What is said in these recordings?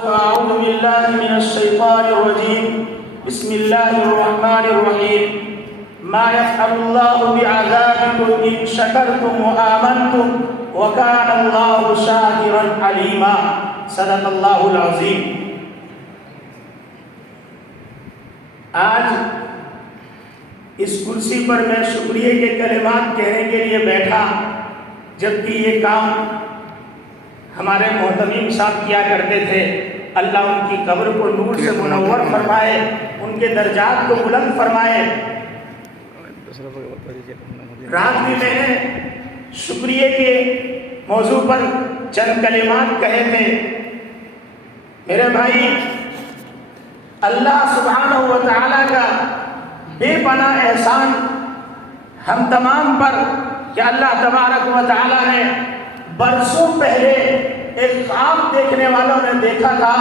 أعوذ بالله من الشيطان الرجيم بسم الله الرحمن الرحيم ما يفعل الله بعذابكم إن شكرتم وآمنتم وكان الله شاكرا عليما صدق الله العظيم. آج اس کرسی پر میں شکریہ کے کلمات کہنے کے لیے بیٹھا، جبکہ یہ کام ہمارے محتمیم صاحب کیا کرتے تھے. اللہ ان کی قبر کو نور سے منور فرمائے، ان کے درجات کو بلند فرمائے. رات بھی میں نے شکریہ کے موضوع پر چند کلمات کہے تھے. میرے بھائی، اللہ سبحانہ و تعالیٰ کا بے پناہ احسان ہم تمام پر کہ اللہ تبارک و تعالیٰ نے برسوں پہلے ایک خواب دیکھنے والوں نے دیکھا تھا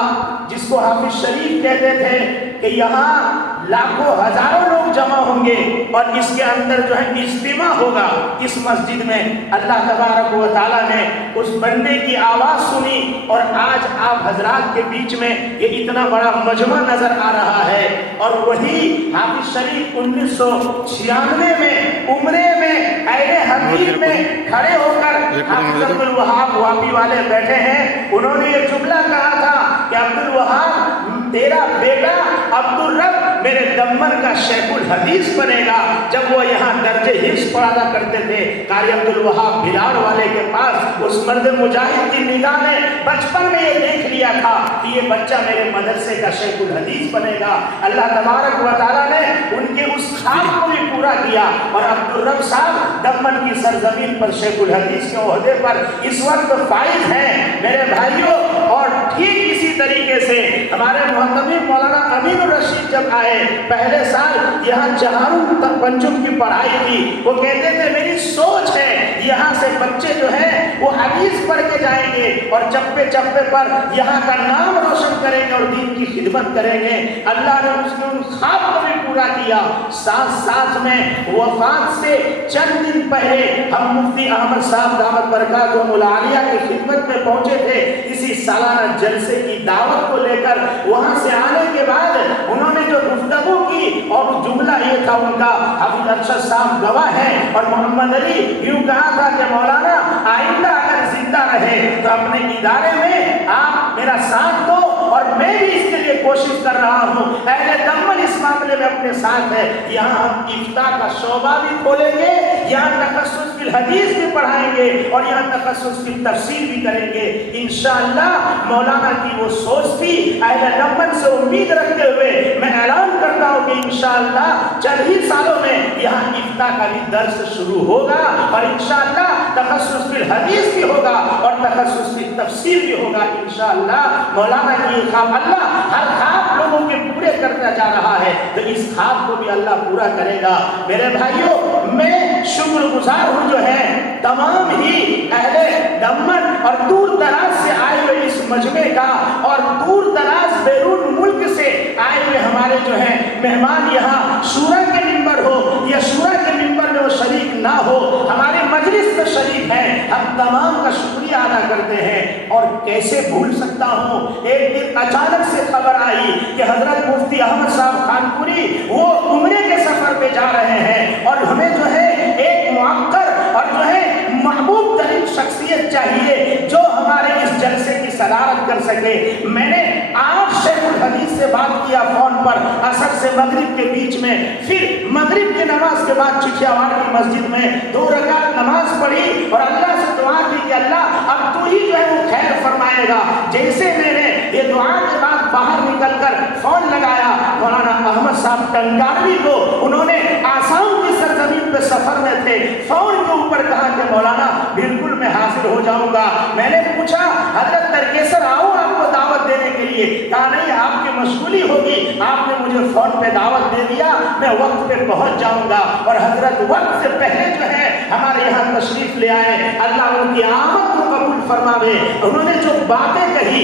جس کو حافظ شریف کہتے تھے کہ یہاں لاکھوں ہزاروں لوگ جمع ہوں گے اور اس کے اندر جو ہے اجتماع ہوگا اس مسجد میں. اللہ تبارک و تعالیٰ نے اس بندے کی آواز سنی اور آج آپ حضرات کے بیچ میں یہ اتنا بڑا مجمع نظر آ رہا ہے. اور وہی حافظ شریف 1996 میں عمرے میں اہل حدیث میں کھڑے ہو کر حافظ عبدالوہاب واپی والے بیٹھے ہیں. انہوں نے یہ جملہ کہا تھا کہ عبدالوہاب تیرا بیٹا عبدالرب میرے دمن کا شیخ الحدیث بنے گا. جب وہ یہاں درج حفظ پڑھایا کرتے تھے قاری عبدالوہاب بلال والے کے پاس، اس مرد مجاہد کی نگاہ نے بچپن میں یہ دیکھ لیا تھا کہ یہ بچہ میرے مدرسے کا شیخ الحدیث بنے گا. اللہ تبارک و تعالیٰ نے ان کے اس خواب کو بھی پورا کیا اور عبدالرب صاحب دمن کی سرزمین پر شیخ الحدیث کے عہدے پر اس وقت فائز ہیں. میرے بھائیوں، اور ٹھیک اسی طریقے سے ہمارے محتمیم مولانا امین الرشید جب آئے، پہلے سال یہاں چہاروں پنجم کی پڑھائی کی. وہ کہتے تھے میری سوچ ہے یہاں سے بچے جو ہیں وہ حدیث پڑھ کے جائیں گے اور چپے چپے پر یہاں کا نام روشن کریں گے اور دین کی خدمت کریں گے. اللہ نے اس کے ان خواب کو بھی پورا کیا. ساتھ میں وفات سے چند دن پہلے ہم مفتی احمد صاحب دامت برکاتہم العالیہ کی خدمت میں پہنچے تھے اسی سالانہ جلسے کی دعوت کو لے کر. وہاں سے آنے کے بعد انہوں نے جو گفتگو کی اور جملہ یہ تھا ان کا، حافظ ارشد صاحب گواہ ہے اور محمد علی یوں کہا تھا کہ مولانا آئندہ اگر زندہ رہے تو اپنے ادارے میں آپ میرا ساتھ دو اور میں بھی اس کے لیے کوشش کر رہا ہوں. اہل دمن اس معاملے میں اپنے ساتھ ہے. یہاں ہم افتاء کا شعبہ بھی کھولیں گے، یہاں تخصص فی الحدیث بھی پڑھائیں گے اور یہاں تخصص فی تفسیر بھی کریں گے انشاءاللہ. مولانا کی وہ سوچ تھی. اہل دمن سے امید رکھتے ہوئے میں اعلان کرتا ہوں کہ انشاءاللہ چند ہی سالوں میں یہاں افتاء کا بھی درس شروع ہوگا اور انشاءاللہ تخصص فی الحدیث بھی ہوگا اور تخصص فی تفسیر بھی ہوگا انشاءاللہ. مولانا کی خواب، اللہ ہر خواب لوگوں کے پورے کرتا جا رہا ہے تو اس خواب کو بھی اللہ پورا کرے گا. میرے بھائیوں، میں شکر گزار ہوں جو ہے تمام ہی اہل دمن اور دور دراز سے آئے ہوئے اس مجمع کا اور دور دراز بیرون ملک سے آئے ہوئے ہمارے جو ہیں مہمان یہاں شورا کے ممبر ہو یا شورا کے ممبر میں وہ شریک نہ ہو، ہمارے مجلس میں شریک ہیں. ہم تمام کا شکریہ ادا کرتے ہیں. اور کیسے بھول سکتا ہوں، ایک دن اچانک سے خبر آئی کہ حضرت مفتی احمد صاحب خانپوری وہ عمرے کے سفر پہ جا رہے ہیں اور ہمیں جو ہے ایک موقر اور جو ہے محبوب ترین شخصیت چاہیے جو ہمارے اس جلسے کی صدارت کر سکے. میں نے آج شیخ الحدیث سے بات کیا فون پر عصر سے مغرب کے بیچ میں، پھر مغرب کی نماز کے بعد چٹھیاواڑ کی مسجد میں 2 رکعت نماز پڑھی اور اللہ سے دعا کی کہ اللہ اب تو ہی جو ہے وہ خیر فرمائے گا. جیسے میں نے یہ دعا کے بعد باہر نکل کر فون لگایا مولانا احمد صاحب ٹنگاروی کو، انہوں نے آسام کی سرزمین پہ سفر میں تھے، فون کے اوپر کہا کہ مولانا بالکل میں حاضر ہو جاؤں گا. میں نے پوچھا حضرت ترکیسر آؤں آپ کو دعوت دینے کے لیے؟ کہا نہیں، آپ کی مشغولی ہوگی، آپ نے مجھے فون پہ دعوت دے دیا، میں وقت پہ پہنچ جاؤں گا. اور حضرت وقت سے پہلے جو ہے ہمارے یہاں تشریف لے آئے. اللہ ان کی آمد کو قبول فرماوے. انہوں نے جو باتیں کہی،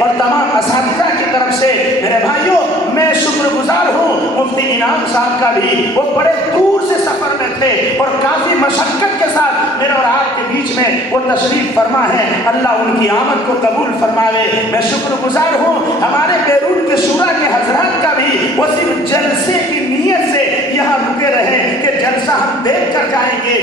اور تمام اساتذہ کی طرف سے میرے بھائیوں میں شکر گزار ہوں۔ مفتی انعام صاحب کا بھی وہ بڑے دور سے سفر میں تھے اور کافی مشقت کے ساتھ میرے اور آپ کے بیچ میں وہ تشریف فرما ہے، اللہ ان کی آمد کو قبول فرماوے۔ میں شکر گزار ہوں ہمارے بیرون کے شورا کے حضرات کا بھی، وہ صرف جلسے کی نیت سے یہاں رکے رہے کہ جلسہ ہم دیکھ کر جائیں گے۔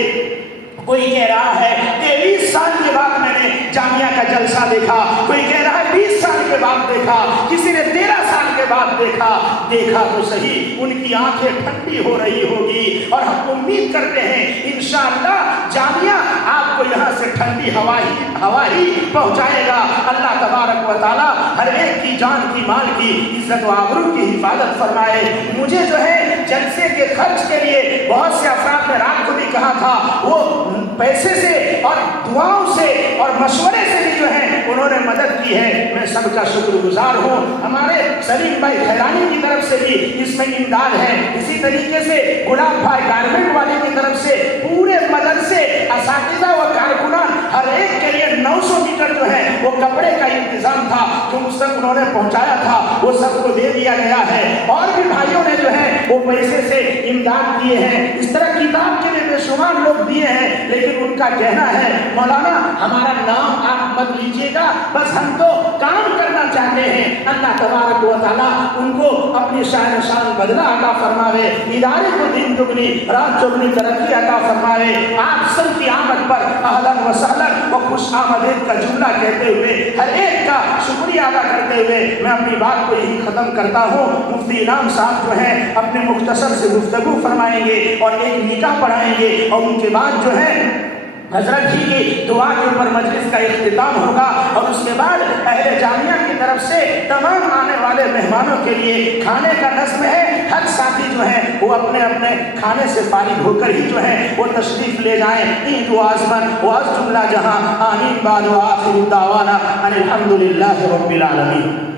کوئی کہہ رہا ہے 23 سال کے بعد میں نے جامعہ کا جلسہ دیکھا، کوئی کہہ رہا ہے 20 سال کے بعد دیکھا، کسی نے 13 سال کے بعد دیکھا تو صحیح ان کی آنکھیں ٹھنڈی ہو رہی ہوگی، اور ہم امید کرتے ہیں انشاءاللہ جامعہ آپ کو یہاں سے ٹھنڈی ہوا ہی پہنچائے گا۔ اللہ تبارک و تعالی ہر ایک کی جان کی مال کی عزت و آبرو کی حفاظت فرمائے۔ مجھے جو ہے جلسے کے خرچ کے لیے بہت سے افراد نے رات کو بھی کہا تھا، وہ پیسے سے اور دعاؤں سے اور مشورے سے بھی جو ہے انہوں نے مدد کی ہے، میں سب کا شکر گزار ہوں۔ ہمارے سلیم بھائی خیرانی کی طرف سے بھی اس میں امداد ہے، اسی طریقے سے گلاب بھائی گارمنٹ والے کی طرف سے پورے مدرسے اساتذہ و کارکنان ہر ایک کے لیے 900 میٹر جو ہے وہ کپڑے کا انتظام تھا جو مجھ تک انہوں نے پہنچایا تھا، وہ سب کو دے دیا گیا ہے، اور بھی بھائیوں نے جو ہے وہ پیسے سے امداد کیے ہیں۔ اس طرح کتاب کے لیے بے شمار لوگ دیے ہیں، لیکن ان کا کہنا ہے مولانا ہمارا نام آپ مت لیجیے گا، بس ہم تو کام کرنا چاہتے ہیں۔ اللہ تبارک و تعالیٰ ان کو اپنی شان بدلہ عطا فرماوے، ادارے کو دن دگنی رات چگنی ترقی عطا فرماوے۔ آپ سب کی آمد پر اہلا و سہلا و خوش آمدید کا جملہ کہتے ہوئے ہر ایک کا شکریہ ادا کرتے ہوئے میں اپنی بات کو یہی ختم کرتا ہوں۔ مفتی انعام صاحب جو ہے اپنے مختصر سے گفتگو فرمائیں گے اور ایک نکاح پڑھائیں گے، اور ان کے بعد جو ہے حضرت جی کی دعا کے اوپر مجلس کا اختتام ہوگا، اور اس کے بعد اہل جامعہ کی طرف سے تمام آنے والے مہمانوں کے لیے کھانے کا نظم ہے۔ ہر ساتھی جو ہے وہ اپنے اپنے کھانے سے فارغ ہو کر ہی جو ہے وہ تشریف لے جائیں۔ عید و آزمن و از جملہ جہاں آمین بعد و آخر دعوانا ان الحمدللہ رب العالمین۔